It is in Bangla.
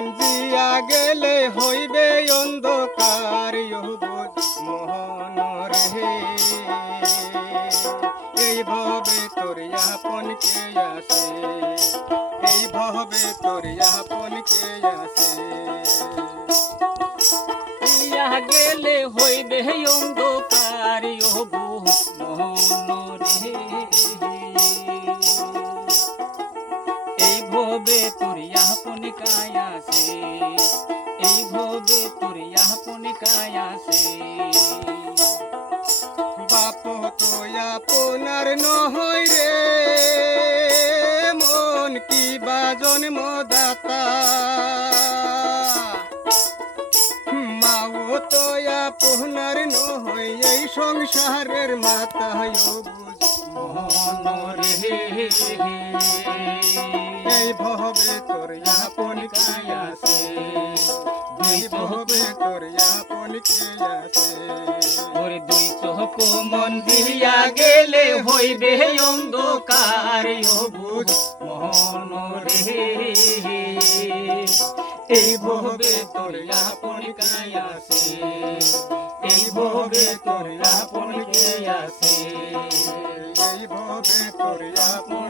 মন দিয়া গেলে হইবে অন্ধকার মোহন রে। এইভাবে তোর আপন কে আসে এইভাবে তোর আপন কে আসে ইয়া গেলে হইবে অন্ধকার হবু ভবে তোর আপন এই ভবে তোর আপন কায়াসে বাপ তো নহই রে। মন কি বা জন্মদাতা? মাও নহই এই সংসারের বুঝ মন রে। ভবে তোর আপন কে আসে। এই ভবে তোর আপন কে আসে। ওরে দুই চোখ মন দিয়া গেলে হইবে অন্ধকার অবুধ মন রে। এই ভবে তোর আপন কায়াসে এই ভবে তোর আপন কায়াসে এই ভবে তোর আপন কে আসে